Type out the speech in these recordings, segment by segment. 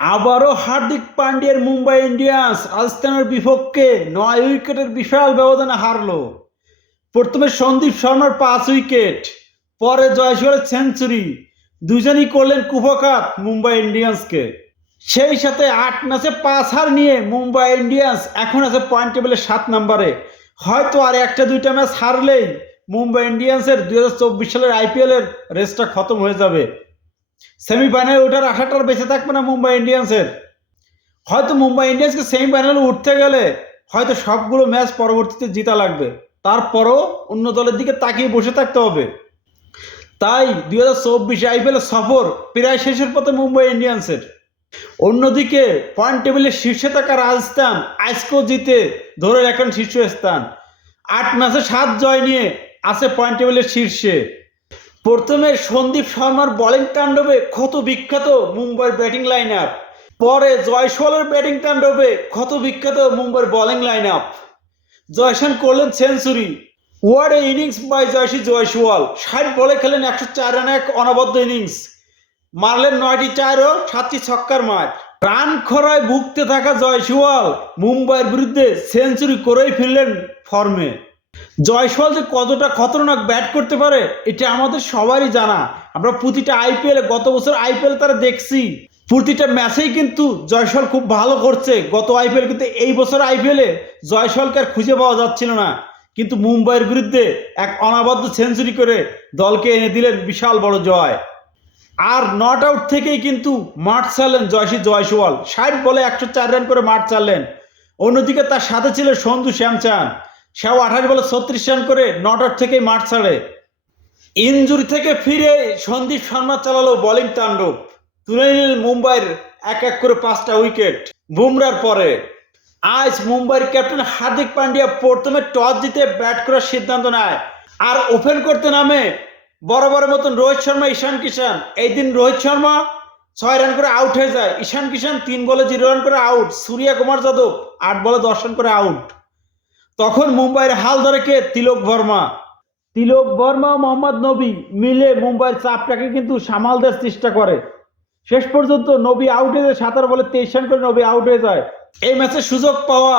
আবারও হার্দিক পান্ডিয়ার মুম্বাই ইন্ডিয়ান্স রাজস্থানের বিপক্ষে নয় উইকেটের বিশাল ব্যবধানে হারলো। প্রথমে সন্দীপ শর্মার পাঁচ উইকেট, পরে জয়সওয়ালের সেঞ্চুরি, দুজনই করলেন কুপকাত মুম্বাই ইন্ডিয়ান্সকে। সেই সাথে আট ম্যাচে পাঁচ হার নিয়ে মুম্বাই ইন্ডিয়ান্স এখন আছে পয়েন্ট টেবিলের সাত নম্বরে। হয়তো আর একটা দুইটা ম্যাচ হারলেই মুম্বাই ইন্ডিয়ান্সের দুই হাজার চব্বিশ সালের আইপিএলের রেসটা খতম হয়ে যাবে। সেমিফাইনালে ওঠার আশাটার বেঁচে থাকবে না মুম্বাই ইন্ডিয়ান্সের। হয়তো মুম্বাই ইন্ডিয়ান্সকে সেমিফাইনালে উঠতে গেলে হয়তো সবগুলো ম্যাচ পরবর্তীতে জিতা লাগবে। তারপরও অন্য দলের দিকে তাকিয়ে বসে থাকতে হবে। তাই দুই হাজার চব্বিশে আইপিএলের সফর প্রায় শেষের পথে মুম্বাই ইন্ডিয়ান্সের। অন্যদিকে পয়েন্ট টেবিলের শীর্ষে থাকা রাজস্থান আজকেও জিতে ধরে রাখেন শীর্ষস্থান। আট ম্যাচে সাত জয় নিয়ে আছে পয়েন্ট টেবিলের শীর্ষে। প্রথমে সন্দীপ শর্মার বোলিং তাণ্ডবে ক্ষত বিখ্যাত মুম্বাইয়ের ব্যাটিং লাইন আপ পরে জয়সওয়ালের ব্যাটিং তাণ্ডবে ক্ষত বিখ্যাত মুম্বাইয়ের বোলিং লাইন আপ জয়সান করলেন সেঞ্চুরি ওয়ার্ড ইনিংস বাই জয়সী জয়সওয়াল ষাট বলে খেলেন একশো চার রানে এক অনবদ্য ইনিংস মারলেন নয়টি চার ও সাতটি ছক্কার মাঠ। রান খরায় ভুগতে থাকা জয়সওয়াল মুম্বাইয়ের বিরুদ্ধে সেঞ্চুরি করেই ফিরলেন ফর্মে জয়সওয়াল যে কতটা খতরনাক ব্যাট করতে পারে, এটা আমাদের সবারই জানা। আমরা প্রতিটা আইপিএল গত বছর আইপিএল তারা দেখছি। প্রতিটা ম্যাচেই কিন্তু জয়সওয়াল খুব ভালো করছে। গত আইপিএল কিন্তু এই বছর আইপিএলে জয়সওয়ালকে আর খুঁজে পাওয়া যাচ্ছিল না। কিন্তু মুম্বাইয়ের বিরুদ্ধে এক অনাবদ্ধ সেঞ্চুরি করে দলকে এনে দিলেন বিশাল বড় জয়। আর নট আউট থেকেই কিন্তু মাঠ ছাড়লেন জয়সী জয়সওয়াল। ষাট বলে একশো চার রান করে মাঠ ছাড়লেন। অন্যদিকে তার সাথে ছিল সন্ধু শ্যামচান সেও আঠাশ বলে ছত্রিশ রান করে নট আউট থেকেই মাঠ ছাড়ে। ইনজুরি থেকে ফিরে সন্দীপ শর্মা চালালো বোলিং তাণ্ডব। তুলে নিলেন মুম্বাইয়ের এক এক করে পাঁচটা উইকেট বুমরার পরে। আজ মুম্বাইয়ের ক্যাপ্টেন হার্দিক পান্ডিয়া প্রথমে টস জিতে ব্যাট করার সিদ্ধান্ত নেয়। আর ওপেন করতে নামে বরাবরের মতন রোহিত শর্মা, ঈশান কিষান এই দিন রোহিত শর্মা ছয় রান করে আউট হয়ে যায়। ঈশান কিষান তিন বলে জিরো রান করে আউট সূর্যা কুমার যাদব আট বলে দশ রান করে আউট তখন মুম্বাইয়ের হাল ধরে কে? তিলক বর্মা। তিলক বর্মা মোহাম্মদ নবী মিলে মুম্বাইয়ের চাপটাকে কিন্তু সামাল দেওয়ার চেষ্টা করে। শেষ পর্যন্ত নবী আউট হয়ে যায়, সাতার বলে তেইশ রান করে নবী আউট হয়ে যায়। এই ম্যাচে সুযোগ পাওয়া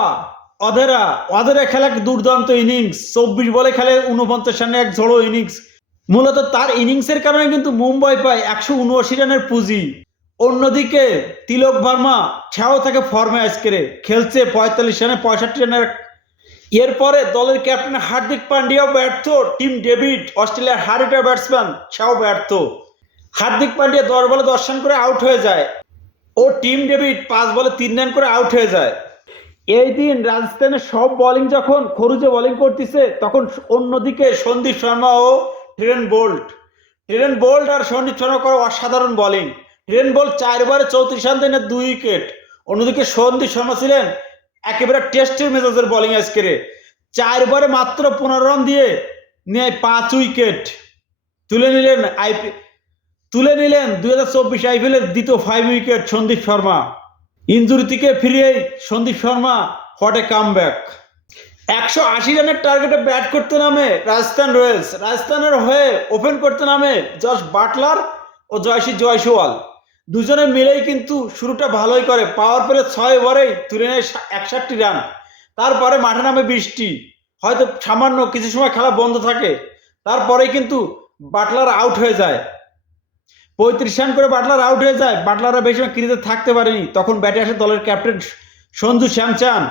অধেরা। অধেরা খেলা দুর্দান্ত ইনিংস চব্বিশ বলে খেলে উনপঞ্চাশ রানের এক ঝোড়ো ইনিংস মূলত তার ইনিংসের কারণে কিন্তু মুম্বাই পায় একশো উনআশি রানের পুঁজি। অন্যদিকে তিলক ভার্মা ছাও থাকে ফর্মে আজকের খেলছে পঁয়তাল্লিশ রানে পঁয়ষট্টি রানের এরপরে দলের ক্যাপ্টেন হার্দিক পান্ডিয়াও ব্যর্থ। টিম ডেভিড, অস্ট্রেলিয়ার হারিটার ব্যাটসম্যান সেও ব্যর্থ। হার্দিক পান্ডিয়া দশ বলে দশ রান করে আউট হয়ে যায় ও টিম ডেভিড পাঁচ বলে তিন রান করে আউট হয়ে যায়। এই দিন রাজস্থানের সব বোলিং যখন খরুজে বোলিং করতেছে, তখন অন্যদিকে সন্দীপ শর্মা ও ট্রেন বোল্ট। ট্রেন বোল্ট আর সন্দীপ শর্মা করে অসাধারণ বোলিং ট্রেন বোল্ট চারবারে চৌত্রিশ রান দেন দুই উইকেট। অন্যদিকে সন্দীপ শর্মা ছিলেন একেবারে টেস্টের মেজাজের বোলিং আজকের চারবারে মাত্র পনেরো রান দিয়ে নেয় পাঁচ উইকেট তুলে নিলেন আইপি তুলে নিলেন দুই হাজার চব্বিশ আইপিএলের দ্বিতীয় five wicket Sandeep Sharma. Injury থেকে ফিরেই Sandeep Sharma what a comeback একশো আশি রানের টার্গেটে ব্যাট করতে নামে রাজস্থান রয়্যালস। রাজস্থানের হয়ে ওপেন করতে নামে জশ বাটলার ও জয়সী জয়সওয়াল। দুজনে মিলেই কিন্তু শুরুটা ভালোই করে। পাওয়ার প্লে ছয় ওভারেই তুলে নেয় একষট্টি রান তারপরে মাঠে নামে বৃষ্টি। হয়তো সামান্য কিছু সময় খেলা বন্ধ থাকে। তারপরেই কিন্তু বাটলার আউট হয়ে যায়। পঁয়ত্রিশ রান করে বাটলার আউট হয়ে যায়। বাটলাররা বেশি ক্রিজে থাকতে পারেনি। তখন ব্যাটে আসে দলের ক্যাপ্টেন সঞ্জু শ্যামচান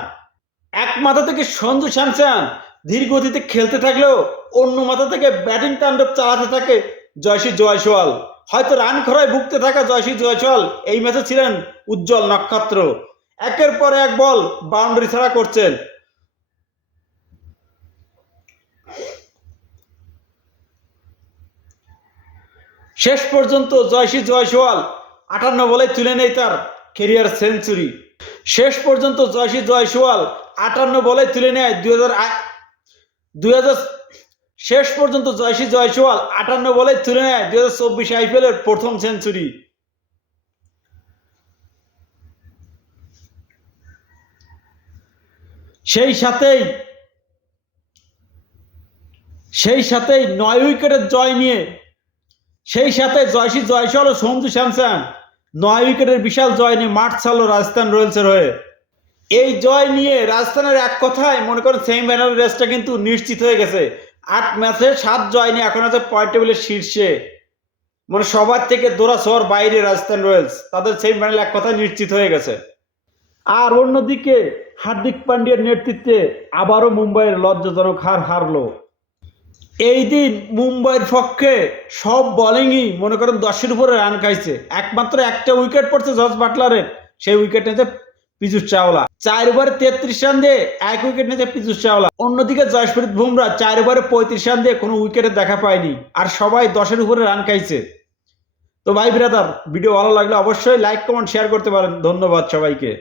এক মাথা থেকে সঞ্জু শ্যামচান ধীর গতিতে খেলতে থাকলেও অন্য মাথা থেকে ব্যাটিং তাণ্ডব চালাতে থাকে জয়সী জয়সওয়াল। হয়তো রান খরায় ভুগতে থাকা জয়সী জয়সওয়াল এই ম্যাচে ছিলেন উজ্জ্বল নক্ষত্র। একের পর এক বল বাউন্ডারি ছাড়া করছেন। শেষ পর্যন্ত জয়সী জয়সওয়াল আটান্ন বলে তুলে নেই তার কেরিয়ার সেঞ্চুরি শেষ পর্যন্ত জয়সী জয়সওয়াল আটান্ন বলে তুলে নেয় দুই হাজার দুই হাজার শেষ পর্যন্ত জয়সী জয়সওয়াল আটান্ন বলে তুলে নেয় দুই হাজার চব্বিশ আইপিএলের প্রথম সেঞ্চুরি। সেই সাথেই সেই সাথেই নয় উইকেটের জয় নিয়ে, সেই সাথে জয়সী জয়সওয়াল ও সঞ্জু স্যামসান নয় উইকেটের বিশাল জয় নিয়ে মাঠ ছাড়লো রাজস্থান রয়েলসের হয়ে। এই জয় নিয়ে রাজস্থানের এক কথায় মনে করেন সেমিফাইনাল রেসটা কিন্তু নিশ্চিত হয়ে গেছে। আট ম্যাচে সাত জয় নিয়ে এখন আছে পয়েন্ট টেবিলের শীর্ষে। মানে সবার থেকে দোরা শহর বাইরে রাজস্থান রয়্যালস। তাদের সেমিফাইনাল এক কথায় নিশ্চিত হয়ে গেছে। আর অন্যদিকে হার্দিক পান্ডিয়ার নেতৃত্বে আবারও মুম্বাইয়ের লজ্জাজনক হার হারলো। এই দিন মুম্বাইয়ের পক্ষে সব বোলিংই মনে করেন দশের উপরে রান খাইছে। একমাত্র একটা উইকেট পড়ছে জর্জ বাটলারের। সেই উইকেট নিয়েছে পিজুস চাওলা। চার ওভারে তেত্রিশ রান দিয়ে এক উইকেট নিয়েছে পিজুস চাওলা। অন্যদিকে জয়প্রীত বুমরা চার ওভারে পঁয়ত্রিশ রান দিয়ে কোনো উইকেটে দেখা পায়নি আর সবাই দশের উপরে রান খাইছে। তো ভাই ব্রাদার, ভিডিও ভালো লাগলে অবশ্যই লাইক কমেন্ট শেয়ার করতে পারেন। ধন্যবাদ সবাইকে।